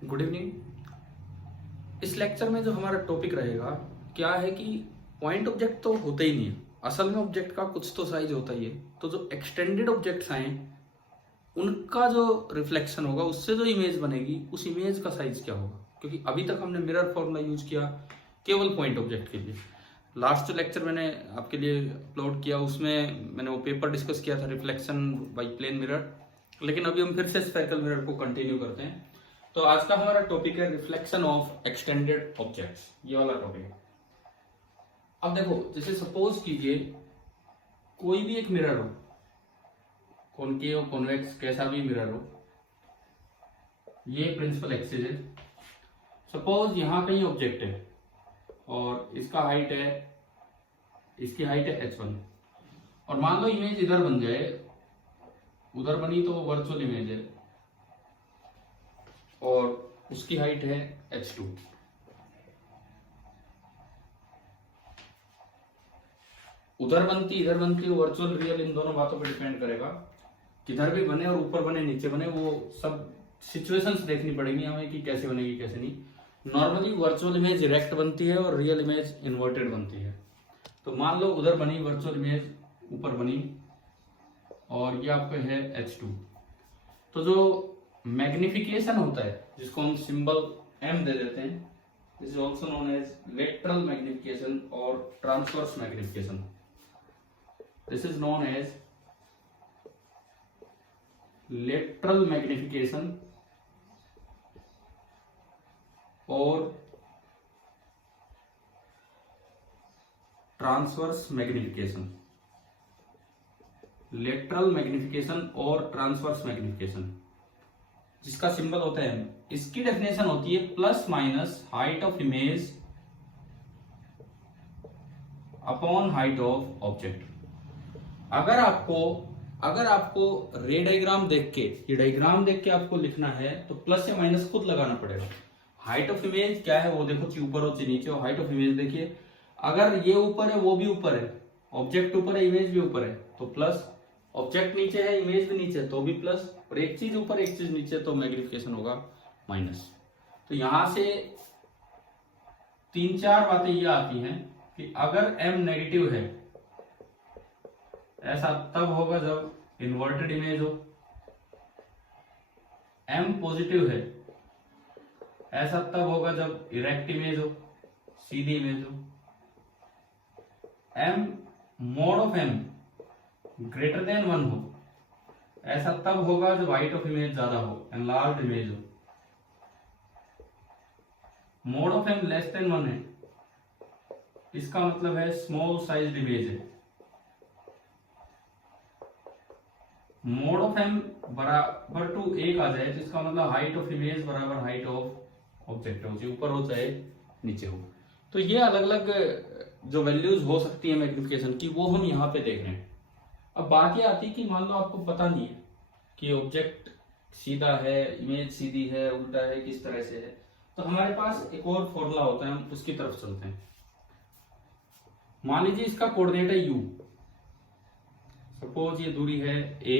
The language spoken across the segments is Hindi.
Good evening. इस लेक्चर में जो हमारा टॉपिक रहेगा क्या है कि पॉइंट ऑब्जेक्ट तो होते ही नहीं है। असल में ऑब्जेक्ट का कुछ तो साइज होता ही है। तो जो एक्सटेंडेड ऑब्जेक्ट्स आए उनका जो रिफ्लेक्शन होगा, उससे जो इमेज बनेगी, उस इमेज का साइज क्या होगा। क्योंकि अभी तक हमने मिरर फॉर्मूला यूज किया केवल पॉइंट ऑब्जेक्ट के लिए। लास्ट जो लेक्चर मैंने आपके लिए अपलोड किया उसमें मैंने वो पेपर डिस्कस किया था, रिफ्लेक्शन बाय प्लेन मिरर। लेकिन अभी हम फिर से स्फेरिकल मिरर को कंटिन्यू करते हैं। तो आज का हमारा टॉपिक है रिफ्लेक्शन ऑफ एक्सटेंडेड ऑब्जेक्ट्स, ये वाला टॉपिक है। अब देखो, जैसे सपोज कीजिए कोई भी एक मिरर हो, कॉनकेव कॉन्वेक्स कैसा भी मिरर हो, ये प्रिंसिपल एक्सिस है। सपोज यहां कहीं ऑब्जेक्ट है और इसका हाइट है, इसकी हाइट है h1, और मान लो इमेज इधर बन जाए, उधर बनी तो वर्चुअल इमेज है, और उसकी हाइट है h2। उधर बनती इधर बनती, वर्चुअल रियल इन दोनों बातों पर डिपेंड करेगा। किधर भी बने और ऊपर बने नीचे बने, वो सब सिचुएशंस देखनी पड़ेगी हमें कि कैसे बनेगी कैसे नहीं। नॉर्मली वर्चुअल इमेज डायरेक्ट बनती है और रियल इमेज इन्वर्टेड बनती है। तो मान लो उधर बनी वर्चुअल इमेज, ऊपर बनी, और ये आपका है h2। तो जो मैग्निफिकेशन होता है, जिसको हम सिंबल m दे देते हैं, this is also known as lateral magnification और transverse magnification. This is known as lateral magnification और ट्रांसवर्स मैग्निफिकेशन। लेटरल मैग्निफिकेशन और ट्रांसवर्स मैग्निफिकेशन, जिसका सिंबल होता है m। इसकी डेफिनेशन होती है plus minus height of image upon height of object. अगर आपको रे डायग्राम देख के, ये डायग्राम देख के आपको लिखना है तो प्लस या माइनस खुद लगाना पड़ेगा। हाइट ऑफ इमेज क्या है वो देखो, चाहे ऊपर हो चाहे नीचे हो, हाइट ऑफ इमेज देखिए। अगर ये ऊपर है वो भी ऊपर है, ऑब्जेक्ट ऊपर है इमेज भी ऊपर है तो प्लस, ऑब्जेक्ट नीचे है इमेज भी नीचे है तो भी प्लस, और एक चीज ऊपर एक चीज नीचे तो मैग्निफिकेशन होगा माइनस। तो यहां से 3-4 बातें ये आती हैं कि अगर m नेगेटिव है, ऐसा तब होगा जब इन्वर्टेड इमेज हो। m पॉजिटिव है, ऐसा तब होगा जब इरेक्ट इमेज हो, सीधी इमेज हो। m mode of m greater than 1 हो, ऐसा तब होगा जब हाइट ऑफ इमेज ज्यादा हो, एनलार्ज्ड इमेज हो। Mode of m less than 1 है, इसका मतलब है स्मॉल साइज्ड इमेज है। मोड ऑफ m बराबर टू 1 आ जाए तो इसका मतलब हाइट ऑफ इमेज बराबर हाइट ऑफ ऑब्जेक्ट हो, चाहे ऊपर हो चाहे नीचे हो। तो ये अलग अलग जो वैल्यूज हो सकती है मैग्निफिकेशन की, वो हम यहाँ पे देख रहे हैं। अब बात ये आती है कि मान लो आपको पता नहीं है कि ऑब्जेक्ट सीधा है, इमेज सीधी है, उल्टा है, किस तरह से है, तो हमारे पास एक और फॉर्मूला होता है, हम उसकी तरफ चलते हैं। मान लीजिए इसका कोऑर्डिनेट है u, सपोज ये दूरी है a,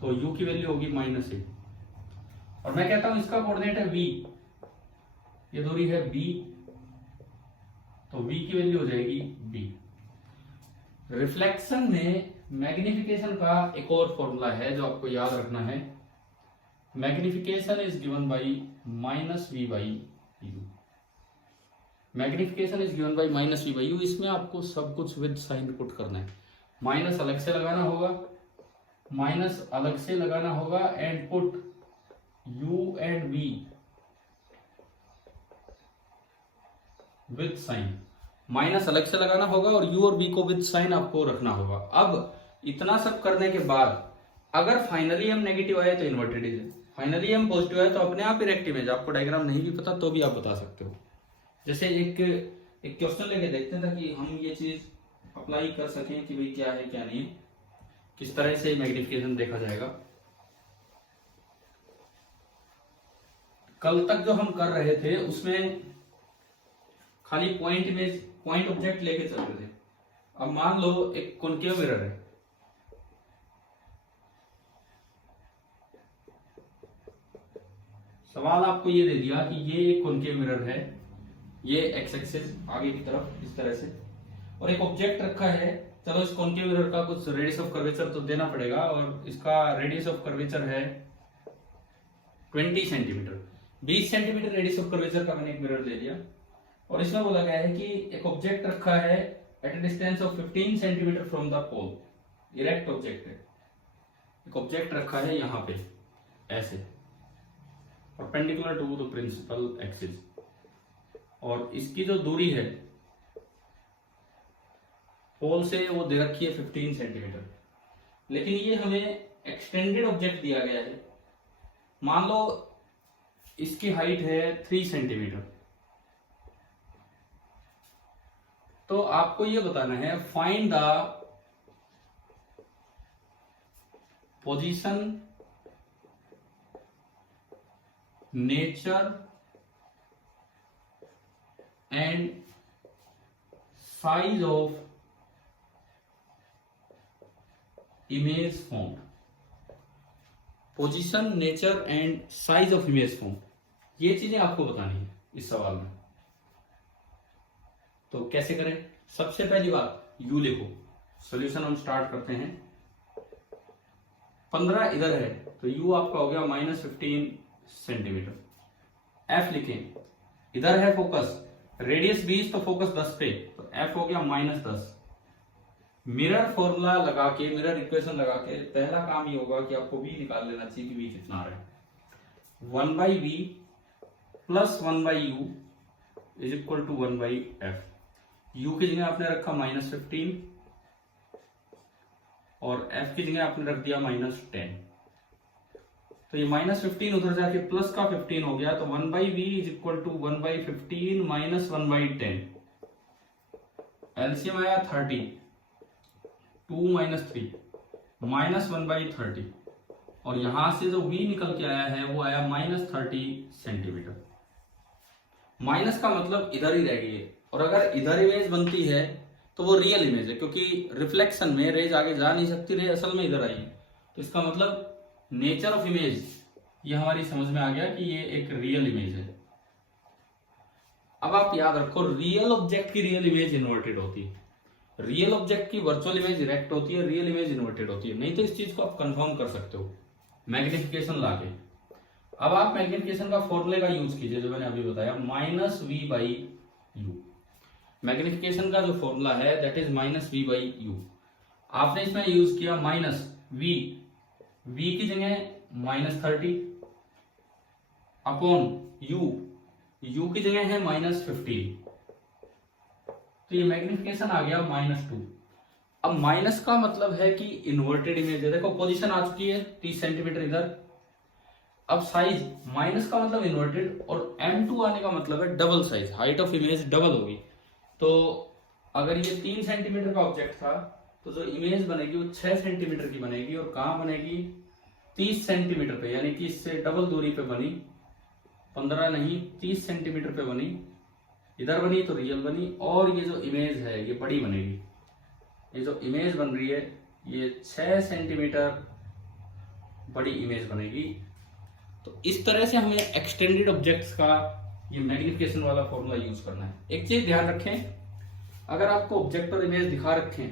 तो u की वैल्यू होगी -a, और मैं कहता हूं इसका कोऑर्डिनेट है v, ये दूरी है b, तो v की वैल्यू हो जाएगी b। रिफ्लेक्शन में मैग्निफिकेशन का एक और फॉर्मूला है जो आपको याद रखना है। Magnification is given by -v/u। Magnification is given by -v/u। इसमें आपको सब कुछ विद साइन पुट करना है। माइनस अलग से लगाना होगा, माइनस अलग से लगाना होगा, and put u and v with sign. Minus अलग से लगाना होगा और u और v को विद साइन आपको रखना होगा। अब इतना सब करने के बाद अगर फाइनली हम नेगेटिव आए तो इन्वर्टेड इमेज है, फाइनली हम पॉजिटिव आए तो अपने आप इरेक्ट इमेज। आपको डायग्राम नहीं भी पता तो भी आप बता सकते हो। जैसे एक क्वेश्चन लेके देखते हैं ताकि हम ये चीज अप्लाई कर सकें कि भाई क्या है क्या नहीं, किस तरह से मैग्निफिकेशन देखा जाएगा। कल तक जो हम कर रहे थे उसमें खाली पॉइंट इमेज, पॉइंट ऑब्जेक्ट लेके चल रहे थे। अब मान लो एक कॉनकेव मिरर है, सवाल आपको ये दे दिया कि ये एक कॉनकेव मिरर है, ये एक्स एक्सिस आगे की तरफ इस तरह से, और एक ऑब्जेक्ट रखा है। चलो इस कॉनकेव मिरर का कुछ रेडियस ऑफ कर्वेचर तो देना पड़ेगा, और इसका रेडियस ऑफ कर्वेचर है 20 centimetre. 20 centimetre radius of curvature का मैंने एक मिरर ले लिया, और इसमें बोला गया है कि एक ऑब्जेक्ट रखा है at a distance of 15 centimetre from the pole, erect object है। एक ऑब्जेक्ट रखा है यहाँ पे ऐसे, perpendicular to the principal axis, और इसकी जो दूरी है पोल से वो दे रखी है 15 सेंटीमीटर। लेकिन ये हमें एक्सटेंडेड ऑब्जेक्ट दिया गया है। मान लो इसकी हाइट है 3 सेंटीमीटर, तो आपको ये बताना है find the position, nature and size of image form. Position, nature and size of image form, ये चीजें आपको बतानी है इस सवाल में। तो कैसे करें? सबसे पहली बात यू लिखो। सॉल्यूशन हम स्टार्ट करते हैं। 15 इधर है तो यू आपका हो गया -15 सेंटीमीटर। एफ लिखें, इधर है फोकस, रेडियस 20 तो फोकस 10 पे, तो एफ हो गया -10। मिरर फॉर्मूला लगा के, मिरर इक्वेशन लगा के पहला काम ये होगा कि आपको v निकाल लेना चाहिए कि v कितना आ रहा है। 1/v plus 1/u is equal to 1/f। u की जगह आपने रखा -15 और f की जगह आपने रख दिया -10। तो ये -15 उधर जाके प्लस का 15 हो गया, तो 1/v is equal to 1/15 minus 1/10। LCM आया 30, 2 - 3 -1/30, और यहां से जो v निकल के आया है वो आया -30 सेंटीमीटर। माइनस का मतलब इधर ही रह गई है, और अगर इधर इमेज बनती है तो वो रियल इमेज है, क्योंकि रिफ्लेक्शन में रेज आगे जा नहीं सकती, रेज असल में इधर आई है। तो इसका मतलब नेचर ऑफ इमेज ये हमारी समझ में आ गया कि ये एक रियल इमेज है। अब आप याद रखो, रियल ऑब्जेक्ट की रियल इमेज इन्वर्टेड होती है, रियल ऑब्जेक्ट की वर्चुअल इमेज इरेक्ट होती है, रियल इमेज इन्वर्टेड होती है। नहीं तो इस चीज को आप कंफर्म कर सकते हो मैग्निफिकेशन लाके। अब आप मैग्निफिकेशन का फॉर्मूले का यूज कीजिए जो मैंने अभी बताया, -v/u। मैग्निफिकेशन का जो फॉर्मूला है दैट इज -v/u। आपने इसमें यूज किया -v, v की जगह -30 अपॉन u की जगह है -15, तो ये मैग्निफिकेशन आ गया -2। अब माइनस का मतलब है कि इन्वर्टेड इमेज है। देखो पोजीशन आ चुकी है 30 सेंटीमीटर इधर। अब साइज, माइनस का मतलब इन्वर्टेड, और m2 आने का मतलब है double size, height of image double होगी। तो अगर ये 3 सेंटीमीटर का ऑब्जेक्ट था तो जो इमेज बनेगी वो 6 सेंटीमीटर की बनेगी, और कहां बनेगी? 30 सेंटीमीटर पे, यानी कि इससे डबल दूरी पे बनी, 15 नहीं 30 सेंटीमीटर पे बनी। इधर बनी तो रियल बनी, और ये जो इमेज है ये बड़ी बनेगी। ये जो इमेज बन रही है ये 6 सेंटीमीटर बड़ी इमेज बनेगी। तो इस तरह से हमें एक्सटेंडेड ऑब्जेक्ट्स का ये मैग्निफिकेशन वाला फॉर्मूला यूज करना है। एक चीज ध्यान रखें, अगर आपको ऑब्जेक्ट और इमेज दिखा रखें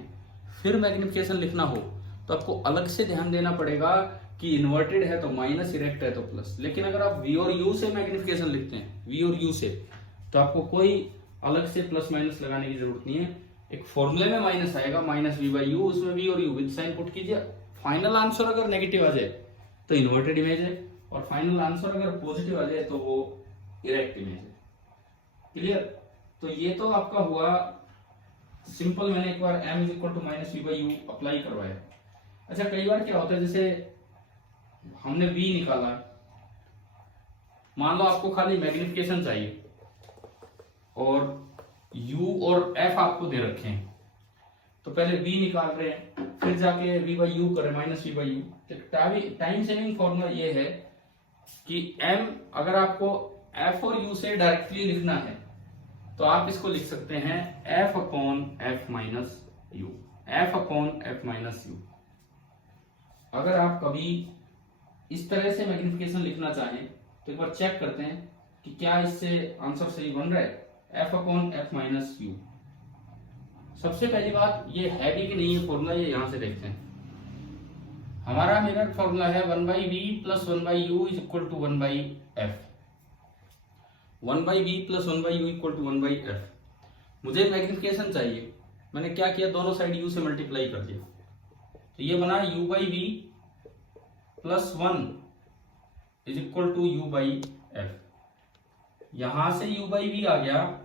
फिर मैग्निफिकेशन लिखना हो तो आपको अलग से ध्यान देना पड़ेगा कि इन्वर्टेड है तो माइनस, इरेक्ट है तो प्लस। लेकिन अगर आप v और u से मैग्निफिकेशन लिखते हैं, v और u से, तो आपको कोई अलग से प्लस माइनस लगाने की जरूरत नहीं है। एक फॉर्मूले में माइनस आएगा -v/u, उसमें v और u विद साइन पुट कीजिए। फाइनल आंसर अगर नेगेटिव आ जाए तो इन्वर्टेड इमेज है, और फाइनल आंसर अगर पॉजिटिव आ जाए तो वो इरेक्ट इमेज है। क्लियर? तो ये तो आपका हुआ सिंपल, मैंने एक बार m = -v/u अप्लाई करवाया। अच्छा, कई बार क्या होता है, जैसे हमने v निकाला, मान लो आपको खाली मैग्निफिकेशन चाहिए और u और f आपको दे रखे हैं, तो पहले v निकाल रहे हैं फिर जाके v/u करें -v/u। टाइम सेविंग फॉर्मूला ये है कि m अगर आपको f और u से डायरेक्टली लिखना है तो आप इसको लिख सकते हैं f/f-u, f/f-u। अगर आप कभी इस तरह से मैग्निफिकेशन लिखना चाहें तो एक बार चेक करते हैं कि क्या इससे आंसर सही बन रहा है। F upon F minus you. सबसे पहली बात ये है भी कि नहीं ये फॉर्मूला, ये यहां से देखते हैं। हमारा मिरर फॉर्मूला है 1/v plus 1/u is equal to 1/f। 1/v plus 1/u equal to 1/f। मुझे मैग्निफिकेशन चाहिए, मैंने क्या किया, दोनों साइड u से मल्टीप्लाई कर दिया, तो ये बना u/v plus 1 is equal to u/f। यहां से u/v आ गया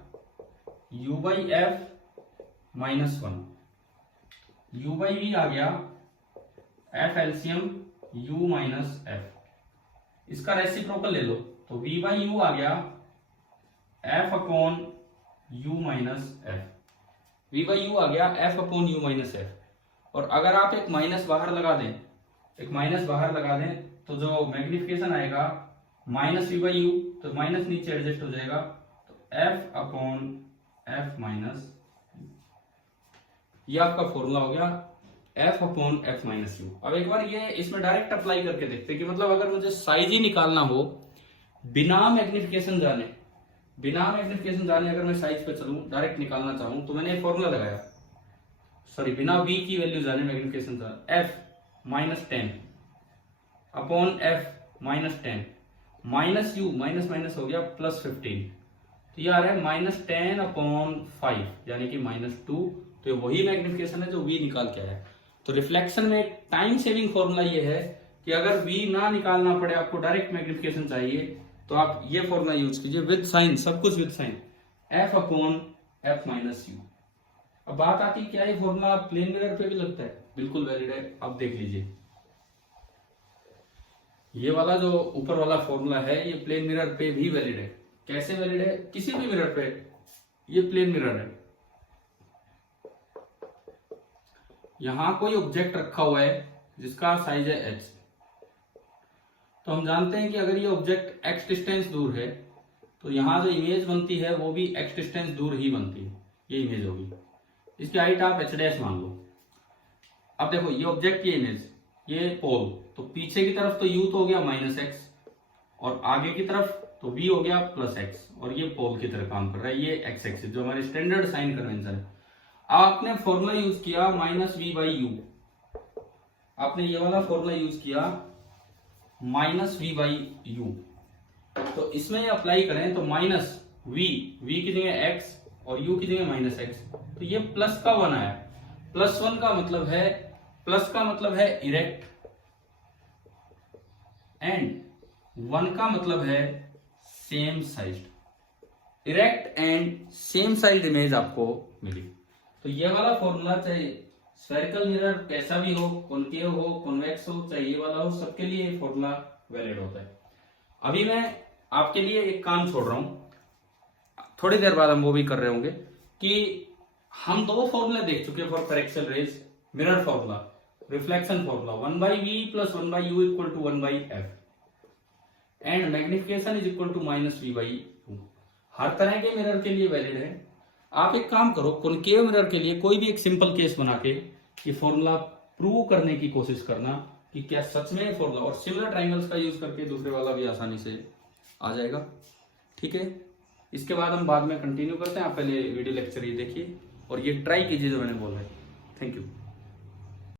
u/f माइनस 1, u/v आ गया f LCM u minus f। इसका रेसिप्रोकल ले लो तो v/u आ गया f upon u minus f। v/u आ गया f upon u minus f। और अगर आप एक माइनस बाहर लगा दें, तो जो मैग्निफिकेशन आएगा माइनस v/u, तो माइनस नीचे एडजस्ट हो जाएगा, तो f अपॉन f माइनस, ये आपका फॉर्मूला हो गया f upon f minus u. अब एक बार ये इसमें डायरेक्ट अप्लाई करके देखते हैं कि मतलब अगर मुझे साइज ही निकालना हो बिना मैग्निफिकेशन जाने अगर मैं साइज पे चलूं, डायरेक्ट निकालना चाहूं, तो मैंने एक फॉर्मूला लगाया, सॉरी बिना v की वैल्यू जाने मैग्निफिकेशन जाने, f minus 10 upon f minus 10 minus you, minus minus हो गया प्लस 15, तो ये आ रहा है माइनस 10 अपॉन 5 यानी कि माइनस 2। तो वही मैग्निफिकेशन है जो v निकाल के आया। तो रिफ्लेक्शन में एक टाइम सेविंग फॉर्मूला ये है कि अगर v ना निकालना पड़े, आपको डायरेक्ट मैग्निफिकेशन चाहिए, तो आप ये फॉर्मूला यूज कीजिए विद साइन, सब कुछ with sign, f upon f minus u. अब बात आती है क्या ये फॉर्मूला प्लेन मिरर पे भी लगता है? बिल्कुल वैलिड है। अब देख लीजिए, ये वाला जो ऊपर वाला फॉर्मूला है ये प्लेन मिरर पे भी वैलिड है। कैसे वैलिड है? किसी भी मिरर पे, ये प्लेन मिरर है, यहां कोई ऑब्जेक्ट रखा हुआ है जिसका साइज है h, तो हम जानते हैं कि अगर ये ऑब्जेक्ट x डिस्टेंस दूर है तो यहां जो इमेज बनती है वो भी x डिस्टेंस दूर ही बनती है, ये इमेज होगी। इसकी हाइट आप h डैश मान लो। अब देखो ये ऑब्जेक्ट, ये इमेज, ये पोल, तो पीछे की तरफ तो u तो हो गया माइनस एक्स, और आगे की तरफ तो v हो गया प्लस एक्स, और ये पोल की तरह काम कर रहा है, ये x एक्सिस जो हमारे स्टैंडर्ड साइन कन्वेंशन है। आपने फॉर्मूला यूज किया माइनस v/u, आपने ये वाला फॉर्मूला यूज किया माइनस v/u, तो इसमें अप्लाई करें तो माइनस v की जगह x और u की जगह माइनस x, तो ये प्लस का 1 आया। प्लस 1 का मतलब है इरेक्ट, एंड 1 का मतलब है same size. Erect and same size image आपको मिली। तो ये वाला फॉर्मूला चाहे स्फेरिकल मिरर कैसा भी हो, कॉनकेव हो, कॉन्वेक्स हो, चाहे ये वाला हो, सबके लिए ये फॉर्मूला वैलिड होता है। अभी मैं आपके लिए एक काम छोड़ रहा हूं, थोड़ी देर बाद हम वो भी कर रहे होंगे, कि हम दो फॉर्मूले देख चुके for paraxial rays, mirror formula, reflection formula 1/v plus 1/u equal to 1/f, and magnification is equal to minus v/u। हर तरह के मिरर के लिए वैलिड है। आप एक काम करो, कॉनकेव मिरर के लिए कोई भी एक सिंपल केस बना के ये फॉर्मूला प्रूव करने की कोशिश करना कि क्या सच में फॉर्मूला, और सिमिलर ट्राइंगल्स का यूज करके दूसरे वाला भी आसानी से आ जाएगा। ठीक है, इसके बाद हम बाद में कंटिन्यू करते हैं। आप पहले वीडियो लेक्चर ये देखिए और ये ट्राई कीजिए जो मैंने बोला है। Thank you.